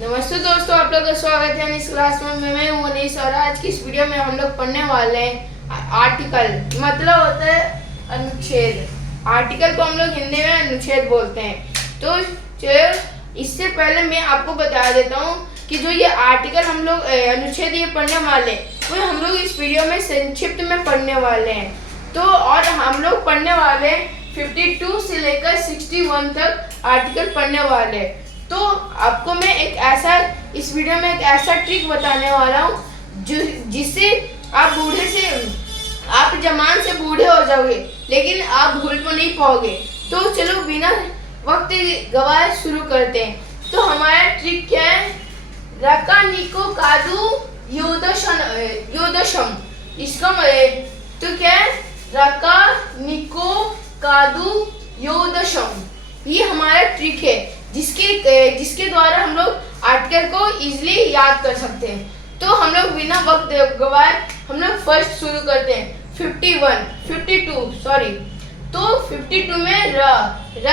नमस्ते दोस्तों, आप लोग का स्वागत है इस क्लास में। मैं हूं मनीष और आज की इस वीडियो में हम लोग पढ़ने वाले हैं आर्टिकल। मतलब होता है अनुच्छेद। आर्टिकल को हम लोग हिंदी में अनुच्छेद बोलते हैं। तो चलो इससे पहले मैं आपको बता देता हूं कि जो ये आर्टिकल हम लोग अनुच्छेद ये पढ़ने वाले वो हम लोग इस वीडियो में संक्षिप्त में पढ़ने वाले हैं। तो और हम लोग पढ़ने वाले 52 से लेकर 61 तक आर्टिकल पढ़ने वाले। तो आपको मैं इस वीडियो में एक ऐसा ट्रिक बताने वाला हूँ जिससे आप जवान से बूढ़े हो जाओगे, लेकिन आप भूल तो नहीं पाओगे। तो चलो बिना वक्त गवाए शुरू करते हैं। तो हमारा ट्रिक क्या है? रका निको कादू योदशम। इसका तो क्या है? रका निको कादू योदशम। ये हमारा ट्रिक है जिसके द्वारा हम लोग आर्टिकल को इजीली याद कर सकते हैं। तो हम लोग बिना वक्त गवाए हम लोग फर्स्ट शुरू करते हैं। 52 सॉरी। तो 52 में र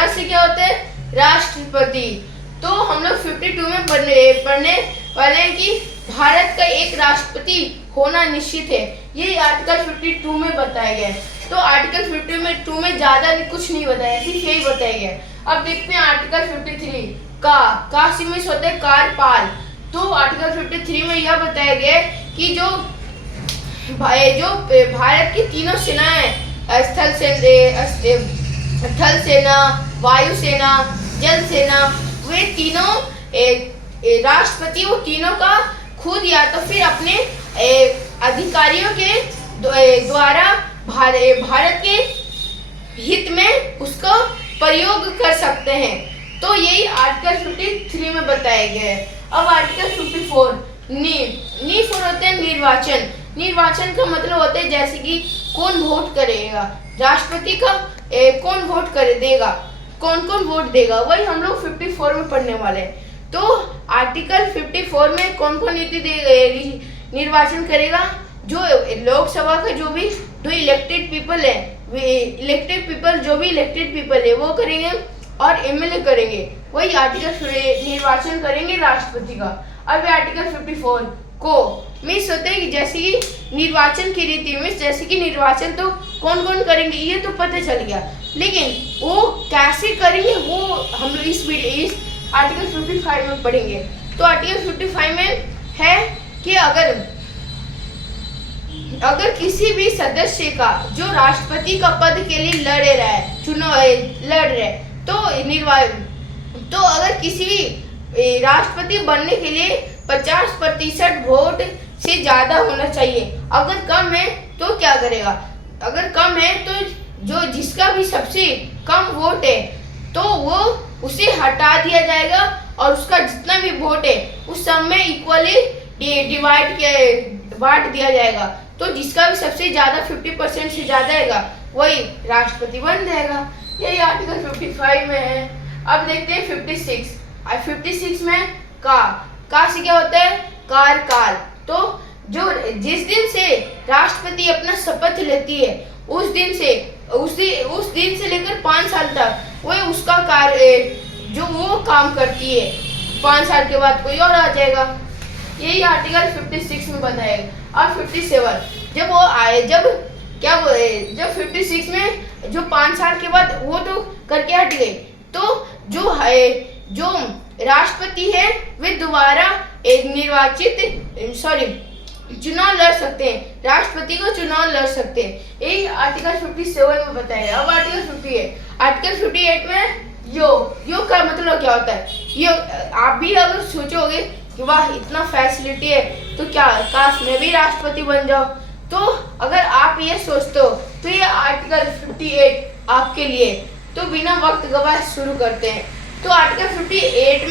से क्या होता है? राष्ट्रपति। तो हम लोग 52 में पढ़ने वाले हैं कि भारत का एक राष्ट्रपति होना निश्चित है। ये आर्टिकल 52 में बताया गया है। तो आर्टिकल 52 में ज्यादा कुछ नहीं बताया, सिर्फ यही बताया गया है। अब देखते हैं आर्टिकल 53 का से होता है कार्यपाल। तो आर्टिकल 53 में यह बताया गया है कि जो भारत की तीनों सेनाएं, स्थल सेना, वायु सेना, जल सेना, वे तीनों राष्ट्रपति वो तीनों का खुद या तो फिर अपने अधिकारियों के द्वारा भारत के हित में उसको प्रयोग कर सकते हैं। तो यही आर्टिकल 53 में बताया गया है। अब आर्टिकल 54 नी फॉर होते हैं निर्वाचन। निर्वाचन का मतलब होता है जैसे कि कौन वोट करेगा, राष्ट्रपति का कौन वोट देगा, कौन वोट देगा, वही हम लोग 54 में पढ़ने वाले हैं। तो आर्टिकल 54 में कौन निर्वाचन करेगा? जो लोकसभा का जो इलेक्टेड पीपल है, जो भी इलेक्टेड पीपल है वो करेंगे और एमएलए करेंगे। वही आर्टिकल निर्वाचन करेंगे राष्ट्रपति का। अब आर्टिकल 54 को मिस होते हैं जैसे कि निर्वाचन की रीति मिस, जैसे कि निर्वाचन तो कौन करेंगे ये तो पता चल गया, लेकिन वो कैसे करेंगे वो हम लोग इस आर्टिकल 55 में पढ़ेंगे। तो आर्टिकल 55 में है कि अगर किसी भी सदस्य का जो राष्ट्रपति का पद के लिए लड़ रहे तो अगर किसी भी राष्ट्रपति बनने के लिए 50% वोट से ज्यादा होना चाहिए। अगर कम है तो क्या करेगा? अगर कम है तो जिसका भी सबसे कम वोट है तो वो उसे हटा दिया जाएगा और उसका जितना भी वोट है उस सब में इक्वली बांट दिया जाएगा। तो जिसका भी सबसे ज्यादा 50% से ज्यादा आएगा वही राष्ट्रपति बन जाएगा। यही आर्टिकल 55 में है। अब देखते हैं 56 में का से क्या होता है? कार्यकाल। तो जिस दिन से राष्ट्रपति अपना शपथ लेती है उस दिन से लेकर 5 साल तक वो उसका कार्य जो वो काम करती है। 5 साल के बाद कोई और आ जाएगा। यही आर्टिकल 56 में बताएगा। अब 57 जब 56 में जो 5 साल के बाद वो तो करके हट गई, तो जो राष्ट्रपति है वे दोबारा चुनाव लड़ सकते हैं, राष्ट्रपति को चुनाव लड़ सकते हैं। यही आर्टिकल 57 में बताया। अब आर्टिकल 58 में योग का मतलब क्या होता है? आप भी अगर सोचोगे कि वाह इतना फैसिलिटी है तो क्या काश मैं भी राष्ट्रपति बन जाऊं, तो अगर आप ये सोचते हो तो ये आर्टिकल 58 आपके लिए। तो बिना वक्त गवाए शुरू करते हैं। तो आर्टिकल 58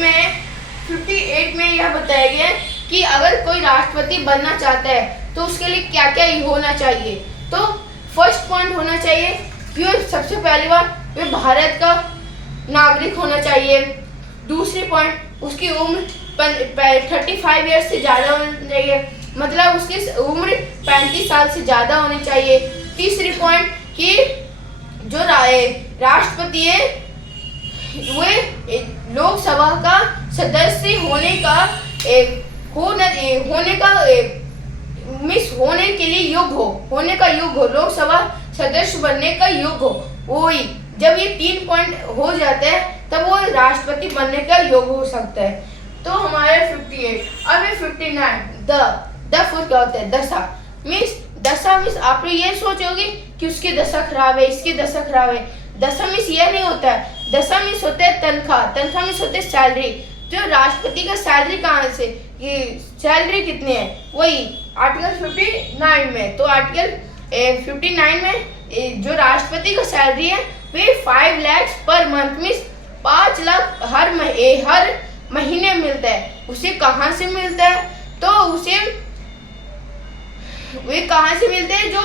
में यह बताया गया है कि अगर कोई राष्ट्रपति बनना चाहता है तो उसके लिए क्या क्या होना चाहिए। तो फर्स्ट पॉइंट होना चाहिए कि सबसे पहली बात वे भारत का नागरिक होना चाहिए। दूसरी पॉइंट उसकी उम्र 35 ईयर्स से ज्यादा होनी चाहिए, मतलब उसकी उम्र 35 साल से ज्यादा होनी चाहिए। तीसरी पॉइंट कि जो राष्ट्रपति है वे लोकसभा का सदस्य होने के लिए होने का योग हो, लोकसभा सदस्य बनने का योग हो, वही जब ये 3 पॉइंट हो जाते हैं तब वो राष्ट्रपति बनने का योग हो सकता है। तो हमारे 58। अब 59 द फुल क्या होता है? दशा मीन्स आप ये सोचोगे कि उसकी दशा खराब है, इसकी दशा खराब है। दशा मीन्स ये नहीं होता है। दशा मीन्स होता है तनख्वाह मीन्स होते है सैलरी। जो राष्ट्रपति का सैलरी कहाँ से, ये सैलरी कितनी है, वही आर्टिकल 59 में। तो आर्टिकल 59 में जो राष्ट्रपति का सैलरी है वे 5 lakh per month means 5 lakh हर महीने मिलता है। उसे कहाँ से मिलता है? तो वे कहाँ से मिलते हैं? जो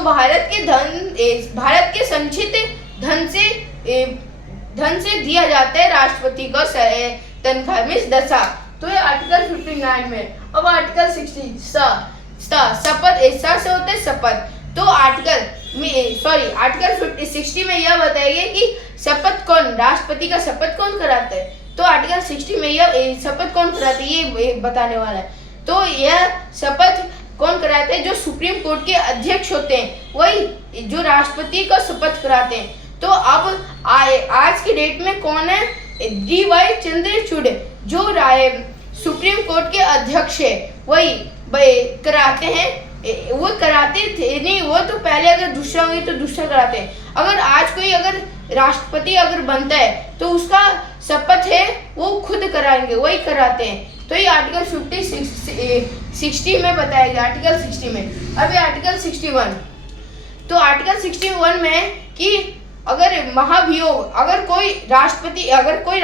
भारत के संचित धन से दिया जाता है राष्ट्रपति को तनख्वाह में दशा। तो ये आर्टिकल 59 में। अब आर्टिकल 60 शपथ, ऐसा से होता है शपथ। तो आर्टिकल 60 में यह बताया गया कि शपथ राष्ट्रपति का शपथ कौन कराता है। तो आर्टिकल 60 में यह शपथ कौन कराता है ये बताने वाला है। तो यह शपथ कौन कराते हैं? जो सुप्रीम कोर्ट के अध्यक्ष होते हैं वही जो राष्ट्रपति का शपथ कराते हैं। तो अब आज के डेट में कौन है? DY चंद्रचूड़ जो सुप्रीम कोर्ट के अध्यक्ष है वही कराते हैं। वो कराते थे नहीं, वो तो पहले अगर दूसरा होंगे तो दूसरा कराते हैं। अगर आज कोई राष्ट्रपति बनता है तो उसका शपथ है वो खुद कराएंगे, वही कराते हैं। तो ये आर्टिकल 60 में बताया गया, आर्टिकल 60 में। अब ये आर्टिकल 61। तो आर्टिकल 61 में कि अगर महाभियोग, अगर कोई राष्ट्रपति कोई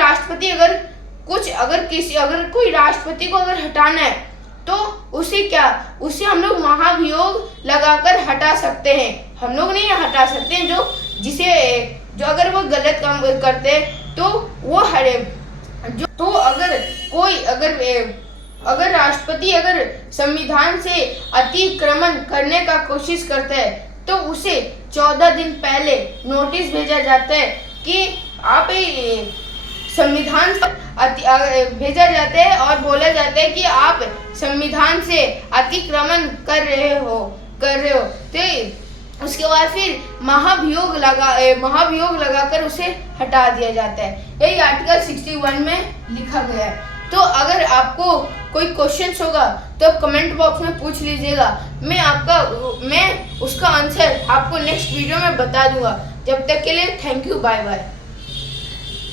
राष्ट्रपति को हटाना है तो उसे हम लोग महाभियोग लगाकर हटा सकते हैं। हम लोग नहीं हटा सकते हैं, जो अगर वो गलत काम करते हैं तो वो तो अगर राष्ट्रपति संविधान से अतिक्रमण करने का कोशिश करता है तो उसे 14 दिन पहले नोटिस भेजा जाता है कि आप संविधान भेजा जाता है और बोला जाता है कि आप संविधान से अतिक्रमण कर रहे हो। तो उसके बाद फिर महाभियोग लगाकर उसे हटा दिया जाता है। यही आर्टिकल 61 में लिखा गया है। तो अगर आपको कोई क्वेश्चन होगा तो आप कमेंट बॉक्स में पूछ लीजिएगा। मैं उसका आंसर आपको नेक्स्ट वीडियो में बता दूंगा। जब तक के लिए थैंक यू, बाय बाय।